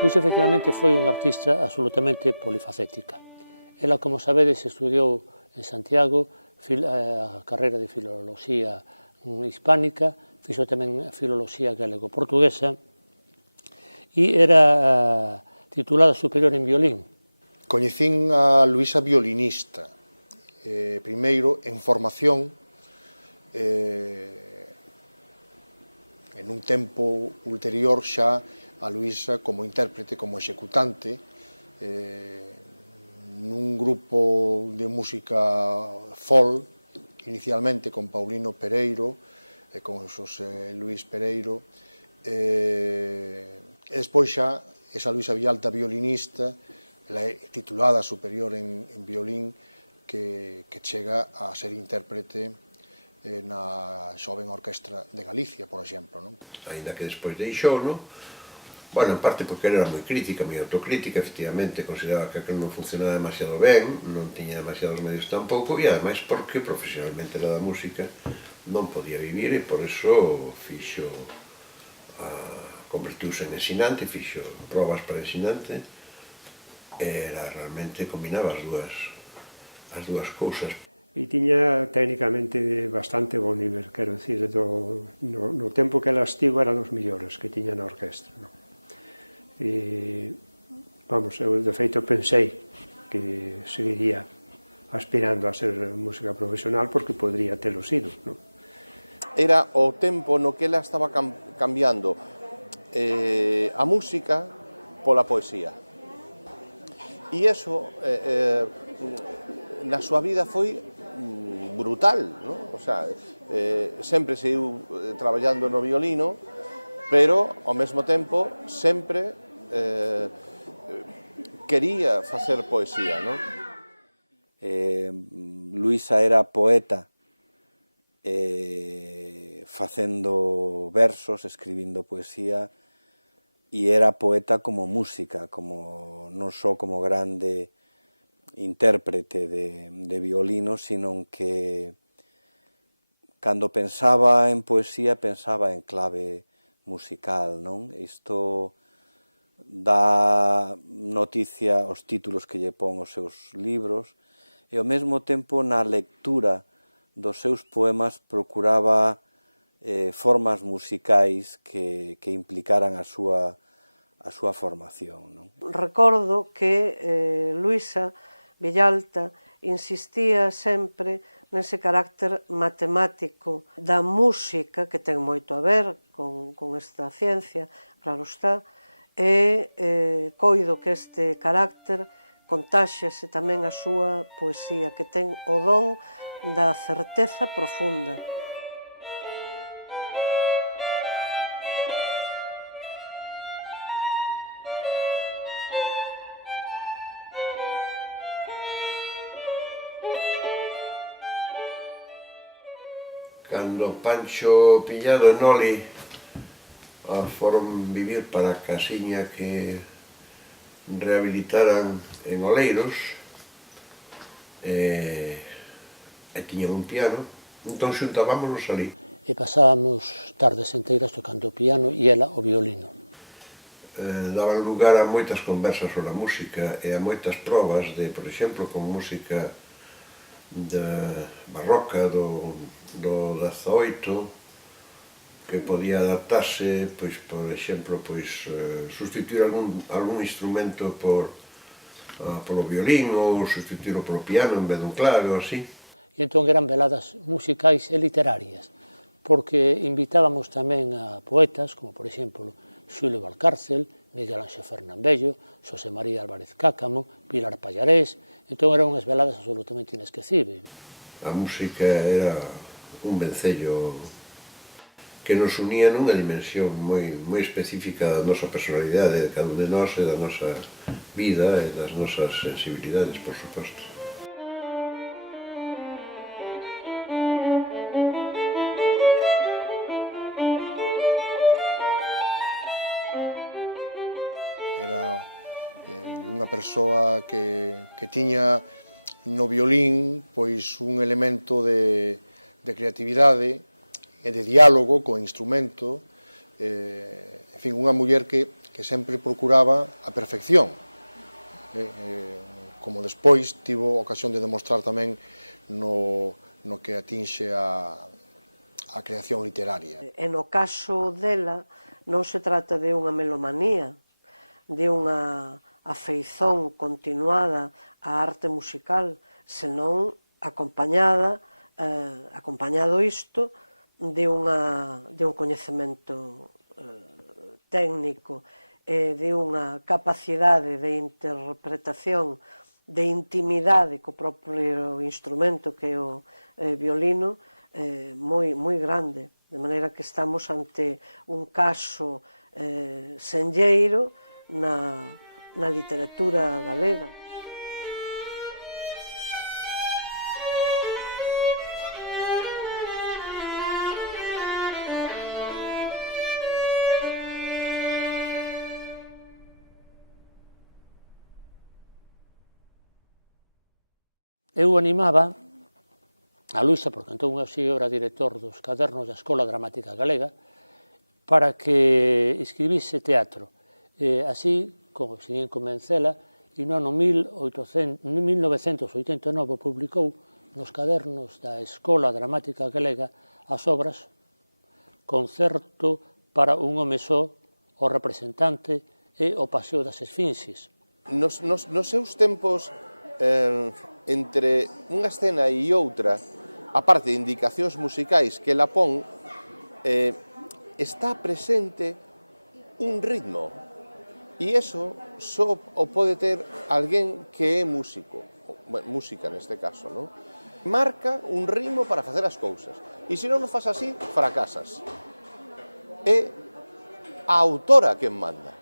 Luís efectivamente foi un artista absolutamente polifacética. Ela, como sabedes, estudiou en Santiago a carreira de filoloxía hispánica, fixo tamén filoloxía galego-portuguesa e era titulada superior en violín. Coñecín a Luísa violinista, primeiro en formación, en un tempo ulterior xa a Luísa como intérprete, como executante, nun grupo de música folk, inicialmente con Paulino Pereiro e con Xosé Luís Pereiro, e despois xa esa Luísa Vilalta violinista, ela é titulada superior en violín, que chega a ser intérprete na Xoven Orquestra de Galicia, por exemplo. Ainda que despois deixou, bueno, en parte porque era moi crítica, moi autocrítica, efectivamente, consideraba que aquilo non funcionaba demasiado ben, non tiña demasiados medios tampouco, e ademais porque profesionalmente era da música non podía vivir e por eso convertiuse en ensinante, fixo probas para ensinante, era realmente, combinaba as dúas cousas. E tiña técnicamente bastante bo nivel, quero dicir, no tempo que ela estivo era dos millores que tiña na orquestra. E, vamos, eu de feito pensei que seguiría aspirando a ser música profesional porque podría telo sido. Era o tempo no que ela estaba cambiando a música pola poesía. E iso na súa vida foi brutal, o sea, sempre seguiu traballando no violino, pero ao mesmo tempo sempre quería facer poesía. Luísa era poeta facendo versos, escribindo poesía, e era poeta como música, non só como grande intérprete de violino, sino que cando pensaba en poesía pensaba en clave musical, non? Isto dá noticia aos títulos que lle pon os seus libros e ao mesmo tempo na lectura dos seus poemas procuraba formas musicais que implicaran a súa formación. Recordo que Luísa Vilalta insistía sempre nese carácter matemático da música, que ten moito a ver con esta ciencia, claro está, e coido que este carácter contáxese tamén a súa poesía, que ten o don da certeza profunda. Cando Pancho Pillado e Noli foron vivir para a casiña que rehabilitaran en Oleiros e tiñan un piano, entón xuntábamos ali. E pasábamos tardes enteiras tocando o piano e ela o violino. Daban lugar a moitas conversas sobre a música e a moitas probas de, por exemplo, con música barroca do XVIII, que podía adaptarse, pois, por exemplo, sustituir algún instrumento polo violín ou sustituirlo polo piano en vez dun clave ou así. E entón eran veladas musicais e literarias, porque invitábamos tamén a poetas, como por exemplo Xulio Valcárcel, Miguel Ángel Fernandbello, Xosé María Álvarez Cácamo, Pilar Pallarés, entón eran unhas veladas absolutamente inesquecibles. A música era un vencello que nos unía nunha dimensión moi específica da nosa personalidade, de cada un de nós e da nosa vida e das nosas sensibilidades, por suposto. Era unha persoa que tiña no violín pois un elemento de creatividade e de diálogo co instrumento en fin, unha muller que sempre procuraba a perfección, como despois tivo ocasión de demostrar tamén no que atinxe a creación literaria. E no caso dela non se trata de unha melomanía, de unha afeición continuada á arte musical, senón acompañado isto de un coñecemento técnico e de unha capacidade de interpretación, de intimidade co propio instrumento que é o violino moi grande, de maneira que estamos ante un caso senlleiro na literatura galega. Eu animaba a Luisa, porque entón eu era director dos cadernos da Escola Dramática Galega, para que escribise teatro. Así, conseguín convencela, e no ano 1989 publicou nos cadernos da Escola Dramática Galega as obras Concerto para un home só, o representante e o paseo das esfinxes. Nos seus tempos, entre unha escena e outra, a parte de indicacións musicais que ela pon, está presente un ritmo. E iso só o pode ter alguén que é músico, música neste caso, non? Marca un ritmo para facer as cousas. E se non o fas así, fracasas. É a autora quen manda.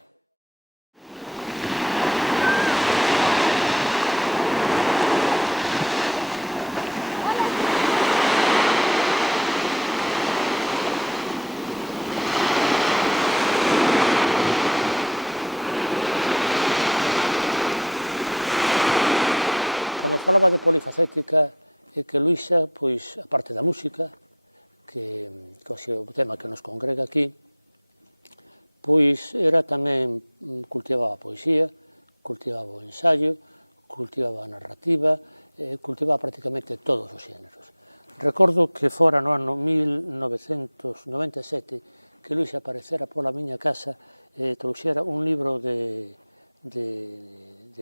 Cando falaba de polifacética, é que Luisa, pois, a parte da música, que é o tema que nos congrega aquí, pois era tamén, cultivaba a poesía, cultivaba o ensaio, cultivaba a narrativa, cultivaba prácticamente todos os xéneros. Recordo que fora no ano 1997 que Luisa aparecera pola miña casa e trouxera un libro de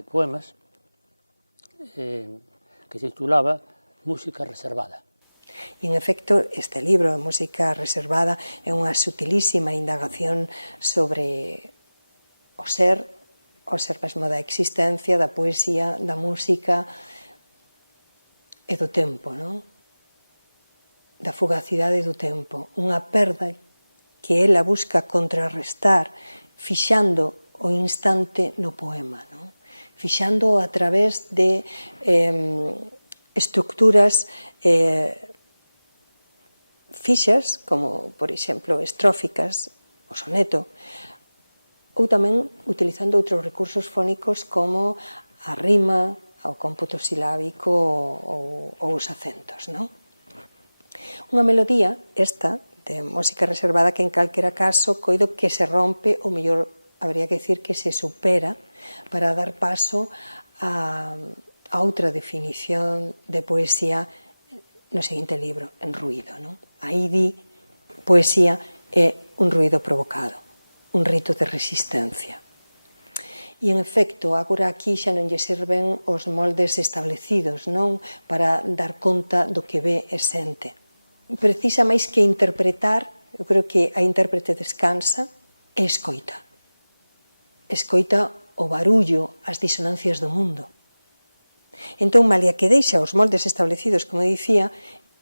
poemas que se titulaba Música Reservada. E, en efecto, este libro, Música Reservada, é unha sutilísima indagación sobre o ser mesmo da existencia, da poesía, da música e do tempo, non? Da fugacidade do tempo. Unha perda que ela busca contrarrestar fixando o instante no poema, non? Fixando a través de estructuras fixas, como, por exemplo, estróficas, o soneto, ou tamén utilizando outros recursos fónicos como a rima, o cómputo silábico ou os acentos, non? Unha melodía, esta, de música reservada, que en calquera caso coido que se rompe, ou mellor, habría que decir que se supera, para dar paso a outra definición de poesía no seguinte libro, En ruído, non? Aí di, poesía é un ruído provocado, un rito de resistencia. E, en efecto, agora aquí xa non lle serven os moldes establecidos, non? Para dar conta do que ve e sente. Precisa máis que interpretar, eu creo que a intérprete descansa e escoita. Escoita o barullo, as disonancias do mundo. Entón, malia que deixa os moldes establecidos, como dicía,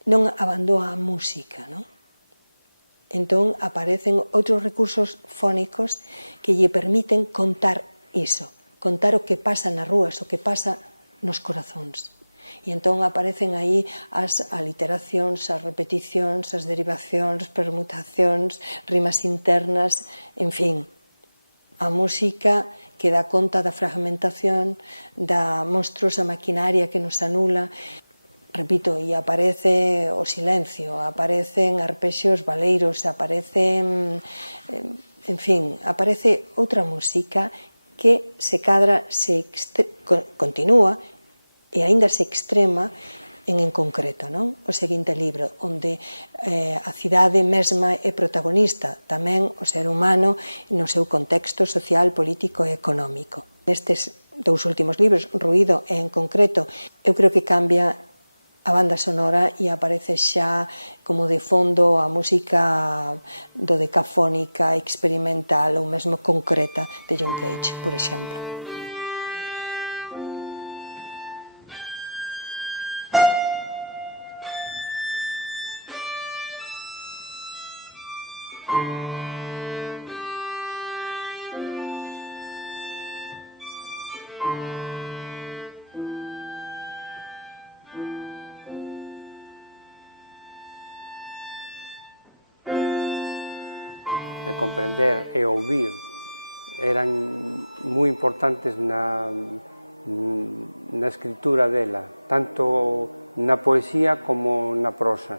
non abandoa a música, non? Entón, aparecen outros recursos fónicos que lle permiten contar iso, contar o que pasa nas rúas, o que pasa nos corazóns. E entón aparecen aí as aliteracións, as repeticións, as derivacións, permutacións, rimas internas, en fin, a música que dá conta da fragmentación, da monstruosa maquinaria que nos anula. repito, e aparece o silencio, aparecen arpexios baleiros, aparecen, en fin, aparece outra música que se cadra, continúa e aínda se extrema en concreto, non? O seguinte libro, onde a cidade mesma é protagonista, tamén o ser humano no seu contexto social, político e económico. Nestes dous últimos libros, Ruído e en concreto, eu creo que cambia a banda sonora e aparece xa como de fondo a música dodecafónica, experimental ou mesmo concreta de John Cage, por exemplo. Comprender e ouvir eran moi importantes na escritura dela, tanto na poesía como na prosa.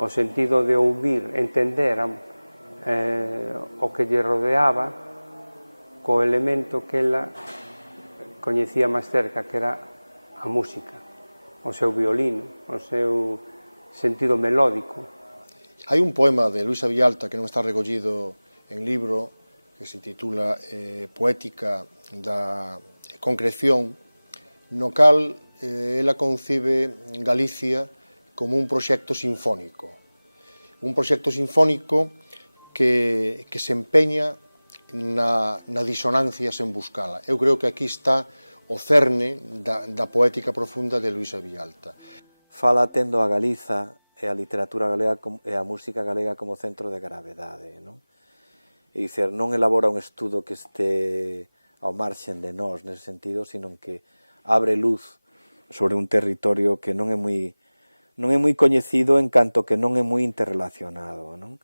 O sentido de ouvir, entender o que lle rodeaba co elemento que ela coñecía máis cerca, que era a música, o seu violino, o seu sentido melódico. Hai un poema de Luisa Villalta que non está recollido en libro, que se titula Poética da concreción, no cal ela concibe Galicia como un proxecto sinfónico. Un proxecto sinfónico que se empeña na disonancia sen buscala. Eu creo que aquí está o cerne da poética profunda de Luisa Villalta. Fala tendo a Galiza e a literatura galega e a música galega como centro de gravedade, non? É dicir, non elabora un estudo que este ao marxen de nós nese sentido, sino que abre luz sobre un territorio que non é moi coñecido en canto que non é moi interrelacionado, non?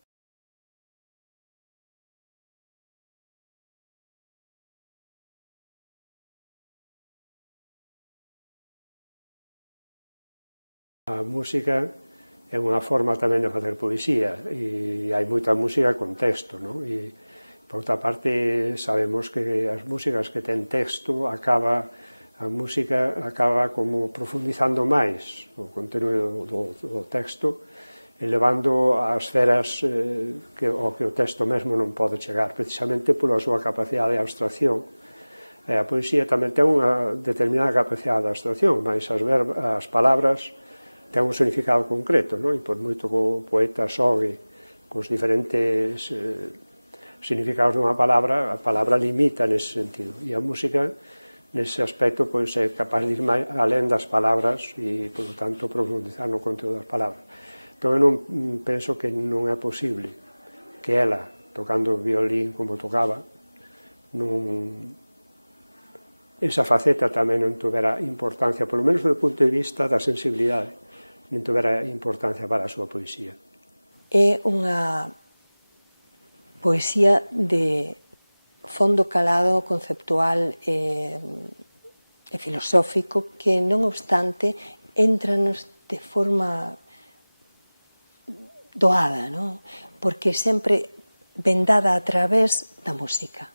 A música é unha forma tamén de facer poesía e hai moita música con texto, non? E, por outra parte, sabemos que as músicas que ten texto a música acaba como profundizando máis o conteúdo do texto, elevando as esferas que o texto mesmo non pode chegar, precisamente pola súa capacidade de abstracción. A poesía tamén ten unha determinada capacidade de abstracción, mas as palabras ten un significado concreto, non? E por moito que o poeta xogue cos diferentes significados dunha palabra, a palabra limita nese sentido. E a música, nese aspecto, pois, é capaz de ir máis alén das palabras e, por lo tanto, profundizar no conteúdo das palabras. Entón, eu non penso que non é posible que ela, tocando o violín como tocaba, esa faceta tamén non tuvera importancia, polo menos do punto de vista da sensibilidade, non tuvera importancia para a súa poesía. É unha poesía de fondo calado conceptual e filosófico que, non obstante, entranos de forma doada, non? Porque sempre vendada a través da música.